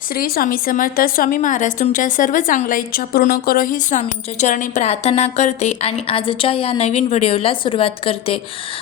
श्री स्वामी समर्थ स्वामी महाराज तुमच्या सर्व चांगल्या इच्छा पूर्ण करो ही स्वामींच्या चरणी प्रार्थना करते आणि आजच्या या नवीन व्हिडिओला सुरुवात करते.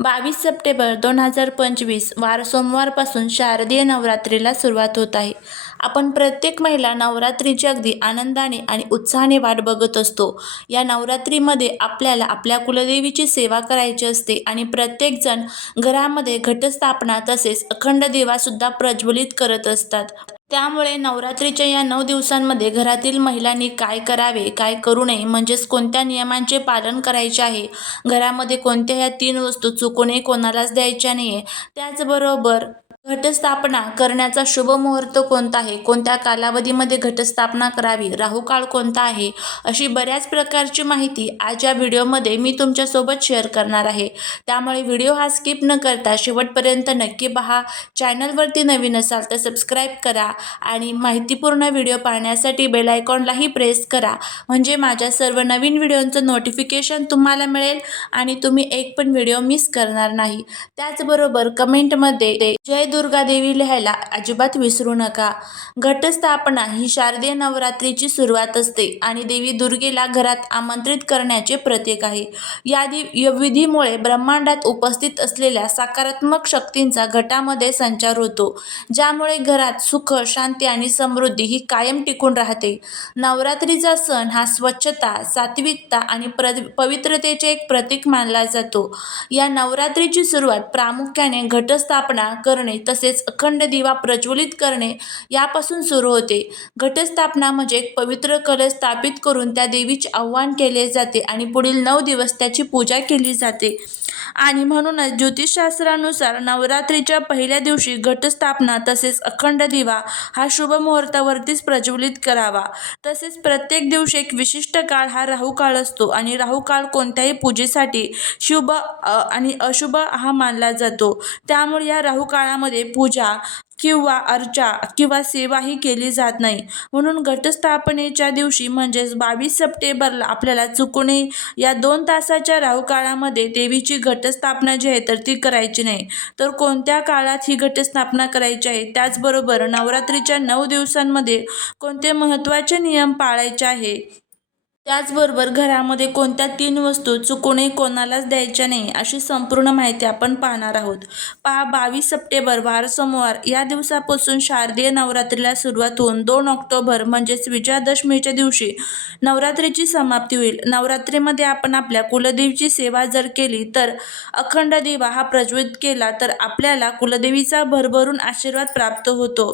बावीस सप्टेंबर दोन हजार पंचवीस वार सोमवारपासून शारदीय नवरात्रीला सुरुवात होत आहे. आपण प्रत्येक महिला नवरात्रीची अगदी आनंदाने आणि उत्साहाने वाट बघत असतो. या नवरात्रीमध्ये आपल्याला आपल्या कुलदेवीची सेवा करायची असते आणि प्रत्येकजण घरामध्ये घटस्थापना तसेच अखंड दिवासुद्धा प्रज्वलित करत असतात. त्यामुळे नवरात्रीच्या या नऊ दिवसांमध्ये घरातील महिलांनी काय करावे काय करू नये म्हणजेच कोणत्या नियमांचे पालन करायचे आहे? घरामध्ये कोणत्या ह्या तीन वस्तू चुकूनही कोणालाच द्यायच्या नाही आहे त्याचबरोबर घटस्थापना करण्याचा शुभ मुहूर्त कोणता आहे? कोणत्या कालावधीमध्ये घटस्थापना करावी? राहू काळ कोणता आहे? अशी बऱ्याच प्रकारची माहिती आज या व्हिडिओमध्ये मी तुमच्यासोबत शेअर करणार आहे. त्यामुळे व्हिडिओ हा स्किप न करता शेवटपर्यंत नक्की पहा. चॅनलवरती नवीन असाल तर सबस्क्राईब करा आणि माहितीपूर्ण व्हिडिओ पाहण्यासाठी बेल आयकॉनलाही प्रेस करा. म्हणजे माझ्या सर्व नवीन व्हिडिओंचं नोटिफिकेशन तुम्हाला मिळेल आणि तुम्ही एक पण व्हिडिओ मिस करणार नाही. त्याचबरोबर कमेंटमध्ये जय दुर्गा देवी लिहायला अजिबात विसरू नका. घटस्थापना ही शारदीय नवरात्रीची सुरुवात असते आणि देवी दुर्गेला घरात आमंत्रित करण्याचे प्रतीक आहे. या दि विधीमुळे ब्रह्मांडात उपस्थित असलेल्या सकारात्मक शक्तींचा घटामध्ये संचार होतो ज्यामुळे घरात सुख शांती आणि समृद्धी ही कायम टिकून राहते. नवरात्रीचा सण हा स्वच्छता सात्विकता आणि प्र पवित्रतेचे एक प्रतीक मानला जातो. या नवरात्रीची सुरुवात प्रामुख्याने घटस्थापना करणे तसेच अखंड दिवा प्रज्वलित करणे यापासून सुरू होते. घटस्थापना म्हणजे एक पवित्र कलश स्थापित करून त्या देवीचे आव्हान केले जाते आणि पुढील नऊ दिवस त्याची पूजा केली जाते. आणि म्हणूनच ज्योतिषशास्त्रानुसार नवरात्रीच्या पहिल्या दिवशी घटस्थापना तसेच अखंड दिवा हा शुभ मुहूर्तावरतीच प्रज्वलित करावा. तसेच प्रत्येक दिवशी एक विशिष्ट काळ हा राहू काळ असतो आणि राहू काळ कोणत्याही पूजेसाठी शुभ अ, आणि अशुभ हा मानला जातो. त्यामुळे या राहू काळामध्ये पूजा किंवा अर्चा किंवा सेवाही केली जात नाही. म्हणून घटस्थापनेच्या दिवशी म्हणजेच बावीस सप्टेंबरला आपल्याला चुकूनही या दोन तासाच्या राहू काळामध्ये देवीची घटस्थापना जी आहे तर ती करायची नाही. तर कोणत्या काळात ही घटस्थापना करायची आहे? त्याचबरोबर नवरात्रीच्या नऊ दिवसांमध्ये कोणते महत्त्वाचे नियम पाळायचे आहे? त्याचबरोबर घरामध्ये कोणत्या तीन वस्तू चुकूनही कोणालाच द्यायच्या नाही अशी संपूर्ण माहिती आपण पाहणार आहोत. पहा बावीस सप्टेंबर वार सोमवार. या दिवसापासून शारदीय नवरात्रीला सुरुवात होऊन दोन ऑक्टोबर म्हणजेच विजयादशमीच्या दिवशी नवरात्रीची समाप्ती होईल. नवरात्रीमध्ये आपण आपल्या कुलदेवीची सेवा जर केली तर अखंड दिवा हा प्रज्वलित केला तर आपल्याला कुलदेवीचा भरभरून आशीर्वाद प्राप्त होतो.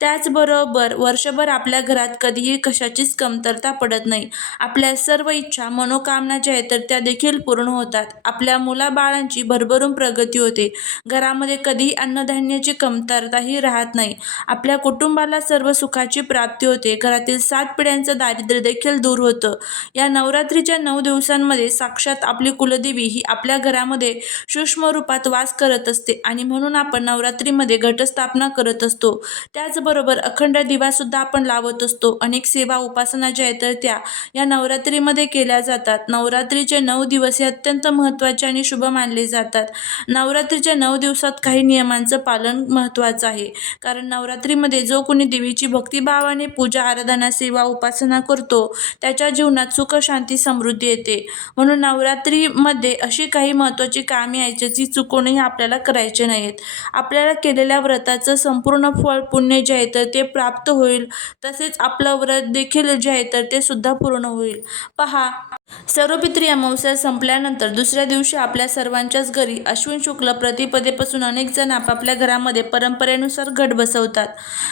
त्याचबरोबर वर्षभर आपल्या घरात कधीही कशाचीच कमतरता पडत नाही. आप आपल्या सर्व इच्छा मनोकामना ज्या आहेत तर त्या देखील पूर्ण होतात. आपल्या मुलाबाळांची भरभरून प्रगती होते. घरामध्ये कधीही अन्नधान्याची कमतरताही राहत नाही. आपल्या कुटुंबाला सर्व सुखाची प्राप्ती होते. घरातील सात पिढ्यांचं दारिद्र्य देखील दूर होतं. या नवरात्रीच्या नऊ दिवसांमध्ये साक्षात आपली कुलदेवी ही आपल्या घरामध्ये सूक्ष्म रूपात वास करत असते आणि म्हणून आपण नवरात्रीमध्ये घटस्थापना करत असतो. त्याचबरोबर अखंड दिवासुद्धा आपण लावत असतो. अनेक सेवा उपासना ज्या आहेत तर त्या या नवरात्रीमध्ये केल्या जातात. नवरात्रीचे नऊ दिवस हे अत्यंत महत्त्वाचे आणि शुभ मानले जातात. नवरात्रीच्या नऊ दिवसात काही नियमांचं पालन महत्त्वाचं आहे. कारण नवरात्रीमध्ये जो कोणी देवीची भक्तिभावाने पूजा आराधना सेवा उपासना करतो त्याच्या जीवनात सुख शांती समृद्धी येते. म्हणून नवरात्रीमध्ये अशी काही महत्त्वाची कामे आहेत जी चुकूनही आपल्याला करायचे नाहीत. आपल्याला केलेल्या व्रताचं संपूर्ण फळ पुण्य जे आहे तर ते प्राप्त होईल. तसेच आपलं व्रत देखील जे आहे तर ते सुद्धा पूर्ण होईल. पहा सर्वपित्री अमावस्या संपल्यानंतर दुसऱ्या दिवशी आपल्या सर्वांच्याच घरी अश्विन शुक्ल प्रतिपदेपासून अनेक जण आपापल्या घरामध्ये परंपरेनुसार घट बसवतात.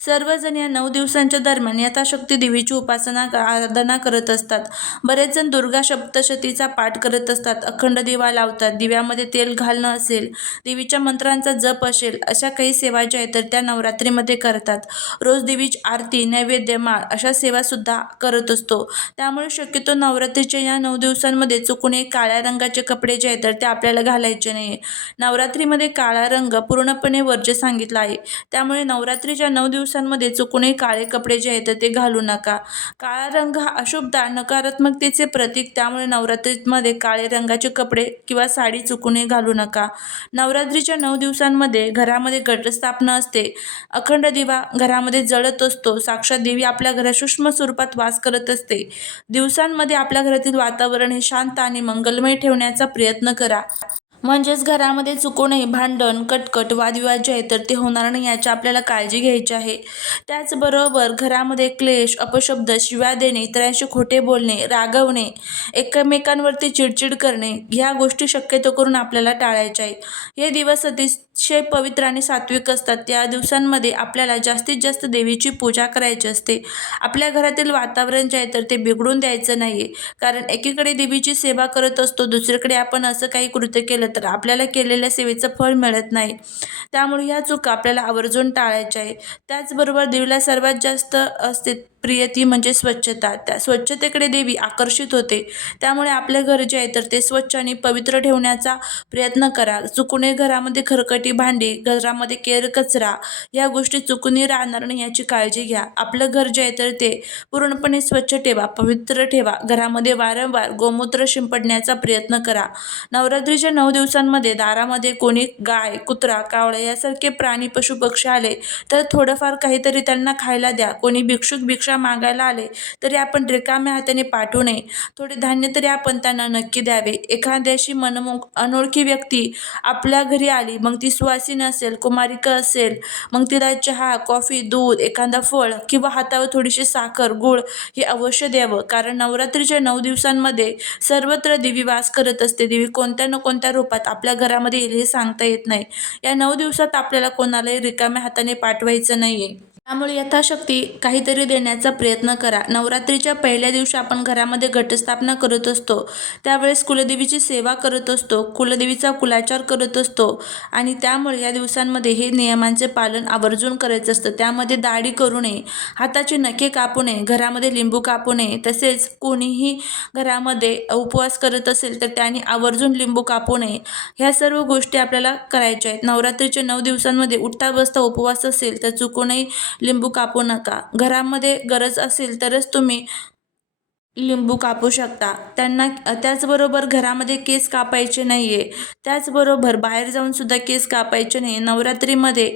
सर्वजण या नऊ दिवसांच्या दरम्यान यथाशक्ती देवीची उपासना आराधना करत असतात. बरेच जण दुर्गा सप्तशतीचा पाठ करत असतात अखंड दिवा लावतात दिव्यामध्ये तेल घालणं असेल देवीच्या मंत्रांचा जप असेल अशा काही सेवा ज्या आहेत तर त्या नवरात्रीमध्ये करतात. रोज देवीची आरती नैवेद्य माळ अशा सेवासुद्धा करत असतो. त्यामुळे शक्यतो नवरात्रीच्या या नऊ दिवसांमध्ये चुकून एक काळ्या रंगाचे कपडे जे आहेत तर ते आपल्याला घालायचे नाही नवरात्रीमध्ये काळा रंग पूर्णपणे वर्ज्य सांगितला आहे. त्यामुळे नवरात्रीच्या नऊ दिवसांमध्ये चुकूनही काळे कपडे जे आहेत ते घालू नका. काळा रंग हा अशुभता नकारात्मकतेचे प्रतीक. त्यामुळे नवरात्रीमध्ये काळे रंगाचे कपडे किंवा साडी चुकूनही घालू नका. नवरात्रीच्या नऊ दिवसांमध्ये घरामध्ये घटस्थापना असते. अखंड दिवा घरामध्ये जळत असतो. साक्षात देवी आपल्या घरात सूक्ष्म स्वरूपात वास करत असते. दिवसांमध्ये आपल्या घरातील वातावरण हे शांत आणि मंगलमय ठेवण्याचा प्रयत्न करा. म्हणजेच घरामध्ये चुकूनही भांडण कटकट वादविवाद जे आहे तर ते होणार नाही याची आपल्याला काळजी घ्यायची आहे. त्याचबरोबर घरामध्ये क्लेश अपशब्द शिव्या देणे इतरांशी खोटे बोलणे रागवणे एकमेकांवरती चिडचिड करणे ह्या गोष्टी शक्यतो करून आपल्याला टाळायच्या आहे हे दिवस अतिशय पवित्र आणि सात्विक असतात. त्या दिवसांमध्ये आपल्याला जास्तीत जास्त देवीची पूजा करायची असते. आपल्या घरातील वातावरण जे आहे तर ते बिघडून द्यायचं नाही आहे कारण एकीकडे देवीची सेवा करत असतो दुसरीकडे आपण असं काही कृत्य केलं तर आपल्याला केलेल्या सेवेचं फळ मिळत नाही. त्यामुळे ह्या चुका आपल्याला आवर्जून टाळायच्या आहे त्याचबरोबर देवीला सर्वात जास्त असते प्रिय ती म्हणजे स्वच्छता. त्या स्वच्छतेकडे देवी आकर्षित होते. त्यामुळे आपले घर जे आहे तर ते स्वच्छ आणि पवित्र ठेवण्याचा प्रयत्न करा. चुकूनही घरामध्ये खरकटी भांडी घरामध्ये केर कचरा या गोष्टी चुकूनही राहणार नाही याची काळजी घ्या. आपलं घर जे आहे तर ते पूर्णपणे स्वच्छ ठेवा पवित्र ठेवा. घरामध्ये वारंवार गोमूत्र शिंपडण्याचा प्रयत्न करा. नवरात्रीच्या नऊ दिवसांमध्ये दारामध्ये कोणी गाय कुत्रा कावळा यासारखे प्राणी पशु पक्षी आले तर थोडंफार काहीतरी त्यांना खायला द्या. कोणी भिक्षुक भिक्षा मागायला आले तरी आपण रिकाम्या हाताने पाठवू नये. थोडे धान्य तरी आपण त्यांना नक्की द्यावे. एखाद्याशी मनमोक अनोळखी व्यक्ती आपल्या घरी आली मग ती सुवासिन असेल कुमारिका असेल मग तिला चहा कॉफी दूध एखादा फळ किंवा हातावर थोडीशी साखर गूळ हे अवश्य द्यावं. कारण नवरात्रीच्या नऊ दिवसांमध्ये सर्वत्र देवी वास करत असते. देवी कोणत्या न कोणत्या रूपात आपल्या घरामध्ये येईल हे सांगता येत नाही. या नऊ दिवसात आपल्याला कोणालाही रिकाम्या हाताने पाठवायचं नाही आहे त्यामुळे यथाशक्ती काहीतरी देण्याचा प्रयत्न करा. नवरात्रीच्या पहिल्या दिवशी आपण घरामध्ये घटस्थापना करत असतो. त्यावेळेस कुलदेवीची सेवा करत असतो. कुलदेवीचा कुलाचार करत असतो. आणि त्यामुळे या दिवसांमध्ये हे नियमांचे पालन आवर्जून करायचं असतं. त्यामध्ये दाढी करू नये हाताचे नखे कापू नये घरामध्ये लिंबू कापू नये तसेच कोणीही घरामध्ये उपवास करत असेल तर त्याने आवर्जून लिंबू कापू नये. ह्या सर्व गोष्टी आपल्याला करायच्या आहेत. नवरात्रीच्या नऊ दिवसांमध्ये उठता बसता उपवास असेल तर चुकूनही लिंबू कापू नका. घरामध्ये गरज असेल तरच तुम्ही लिंबू कापू शकता. त्यांना त्याचबरोबर घरामध्ये केस कापायचे नाही आहे त्याचबरोबर बाहेर जाऊन सुद्धा केस कापायचे नाही नवरात्रीमध्ये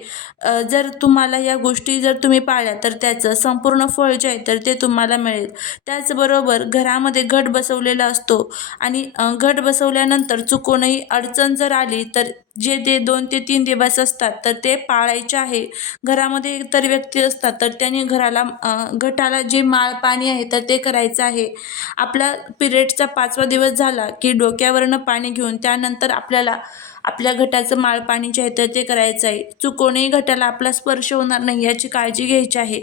जर तुम्हाला या गोष्टी जर तुम्ही पाळल्या तर त्याचं संपूर्ण फळ जे आहे तर ते तुम्हाला मिळेल. त्याचबरोबर घरामध्ये घट बसवलेला असतो. आणि घट बसवल्यानंतर चुकूनही अडचण जर आली तर जे ते दोन ते तीन दिवस असतात तर ते पाळायचे आहे. घरामध्ये इतर व्यक्ती असतात तर त्यांनी घराला अ, घटाला जे माळ पाणी आहे तर ते करायचं आहे. आपला पिरियडचा पाचवा दिवस झाला की डोक्यावरनं पाणी घेऊन त्यानंतर आपल्याला आपल्या घटाचं माळ पाणी जे आहे तर ते करायचं आहे. चुकूनही घटाला आपला स्पर्श होणार नाही याची काळजी घ्यायची आहे.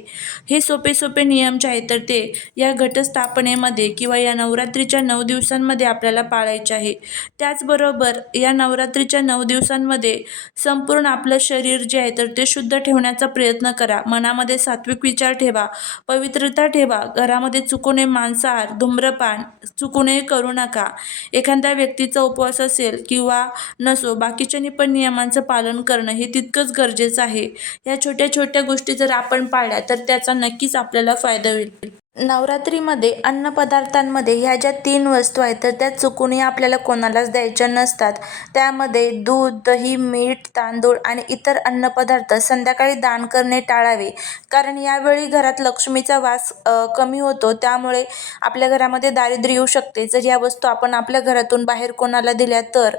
हे सोपे सोपे नियम जे आहेत तर ते या घटस्थापनेमध्ये किंवा या नवरात्रीच्या नऊ दिवसांमध्ये आपल्याला पाळायचे आहे. त्याचबरोबर या नवरात्रीच्या नऊ दिवसांमध्ये संपूर्ण आपलं शरीर जे आहे तर ते शुद्ध ठेवण्याचा प्रयत्न करा. मनामध्ये सात्विक विचार ठेवा. पवित्रता ठेवा. घरामध्ये चुकूनही मांसाहार धूम्रपान चुकूनही करू नका. एखाद्या व्यक्तीचा उपवास असेल किंवा नसो बाकीच्यांनी पण नियमांचं पालन करणं हे तितकंच गरजेचं आहे. या छोट्या छोट्या गोष्टी जर आपण पाळल्या तर त्याचा नक्कीच आपल्याला फायदा होईल. नवरात्रीमध्ये अन्नपदार्थांमध्ये ह्या ज्या तीन वस्तू आहेत तर त्या चुकूनही आपल्याला कोणालाच द्यायच्या नसतात. त्यामध्ये दूध दही मीठ तांदूळ आणि इतर अन्नपदार्थ संध्याकाळी दान करणे टाळावे. कारण यावेळी घरात लक्ष्मीचा वास कमी होतो. त्यामुळे आपल्या घरामध्ये दारिद्र्य येऊ शकते. जर या वस्तू आपण आपल्या घरातून बाहेर कोणाला दिल्या तर.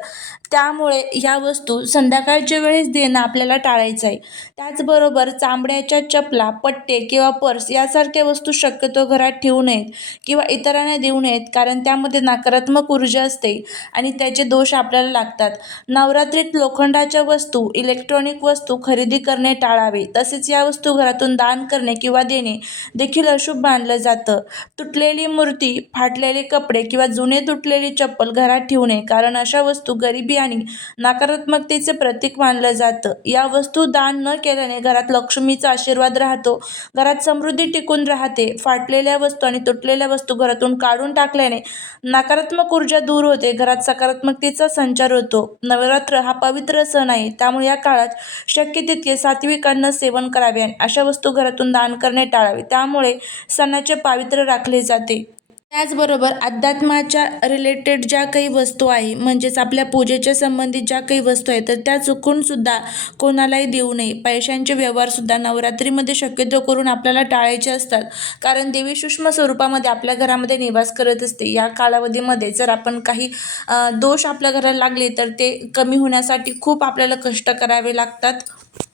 त्यामुळे या वस्तू संध्याकाळच्या वेळेस देणं आपल्याला टाळायचं आहे. त्याचबरोबर चांबड्याच्या चपला पट्टे किंवा पर्स यासारख्या वस्तू शक्यतो घरात ठेवू नयेत किंवा इतरांना देऊ नयेत कारण त्यामध्ये नकारात्मक ऊर्जा असते आणि त्याचे दोष आपल्याला लागतात. नवरात्रीत लोखंडाच्या वस्तू इलेक्ट्रॉनिक वस्तू खरेदी करणे टाळावे. तसेच या वस्तू घरातून दान करणे किंवा देणे देखील अशुभ मानलं जातं. तुटलेली मूर्ती फाटलेले कपडे किंवा जुने तुटलेली चप्पल घरात ठेवू नये कारण अशा वस्तू गरिबी आणि नकारात्मकतेचे प्रतीक मानलं जातं. या वस्तू दान न केल्याने घरात लक्ष्मीचा आशीर्वाद राहतो घरात समृद्धी टिकून राहते फाटले फाटलेल्या वस्तू आणि तुटलेल्या वस्तू घरातून काढून टाकल्याने नकारात्मक ऊर्जा दूर होते. घरात सकारात्मकतेचा संचार होतो. नवरात्र हा पवित्र सण आहे. त्यामुळे या काळात शक्य तितके सात्विक अन्न सेवन करावे आणि अशा वस्तू घरातून दान करणे टाळावे. त्यामुळे सणाचे पावित्र्य राखले जाते. त्याचबरोबर अध्यात्माच्या रिलेटेड ज्या काही वस्तू आहे म्हणजेच आपल्या पूजेच्या संबंधित ज्या काही वस्तू आहेत तर त्या चुकूनसुद्धा कोणालाही देऊ नये. पैशांचे व्यवहारसुद्धा नवरात्रीमध्ये शक्यतो करून आपल्याला टाळायचे असतात. कारण देवी सूक्ष्म स्वरूपामध्ये आपल्या घरामध्ये निवास करत असते. या कालावधीमध्ये जर आपण काही दोष आपल्या घराला लागले तर ते कमी होण्यासाठी खूप आपल्याला कष्ट करावे लागतात.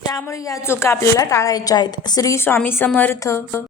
त्यामुळे या चुका आपल्याला टाळायच्या आहेत. श्री स्वामी समर्थ.